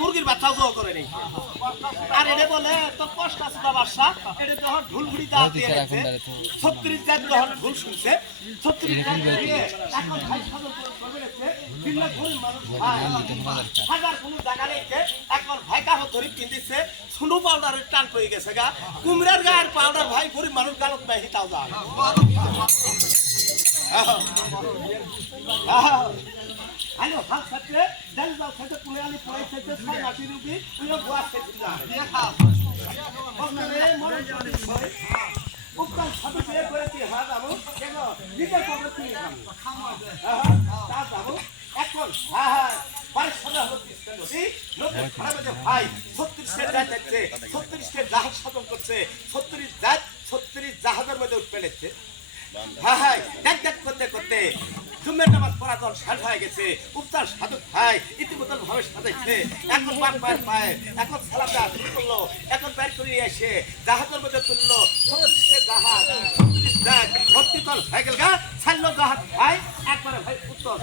মুরগির বাচ্চাও করে নেই আর এটা বলে তো কষ্টা বাচ্চা এটা যখন ঢুলঘুড়ি দাঁত দিয়ে 36 জাত যখন ঢুল শুনছে 36 জাত দিয়ে এখন ভাই সাধন করবে রেখেছে বিল্লা ঘুরে মানুষ হাজার কোনো জায়গা নেই এখন ভাই কাপড় ধরে কিনতেছে সুনু পাউডারের টান হয়ে গেছে গা কুমড়ার গায়ের পাউডার ভাই গরিব মানুষ গালত নাই হিতাও যা আলো হাত সাথে দেন দাও সাথে পুনে আলি পড়াই সাথে ছয় মাটি রুপি পুরো গোয়া সাথে যা দেখা ওরে মনে জানি ভাই উত্তম সাথে বিয়ে করেছি হ্যাঁ যাবো কেন নিজের খবর কি খামো তা যাবো এখন হ্যাঁ বাইশ হাজার হচ্ছে নব্বই খারাপ আছে ভাই 36 জাত দেখছে 36 জাহাজ সাধন করছে 36 জাহাজের মধ্যে উঠে ফেলেছে হ্যাঁ হ্যাঁ দেখ করতে করতে জুম্মের নামাজ পড়া তখন শেষ হয়ে গেছে উপচার সাধক ভাই ইতিমধ্যে ভাবে সাজাইছে এখন পান পায় এখন সালাম দেওয়া শুরু করলো এখন বের করে এসে জাহাজের মধ্যে তুললো 36 জাহাজ 36 জাহাজ ভর্তি তল হয়ে গেল গা ছাড়লো জাহাজ ভাই একবারে ভাই উত্তর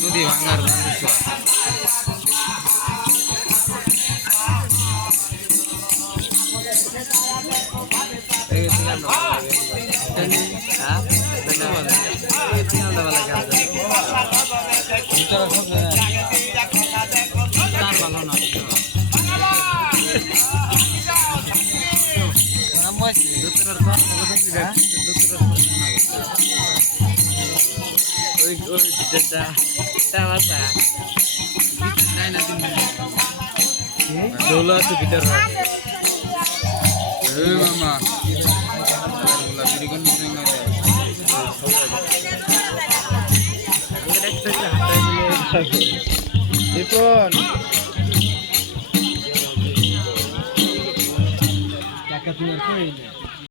নদী ভাঙার Dulu tuh gitar. Mama. Lagi di kan musing aja. Ipon. Kakak tuh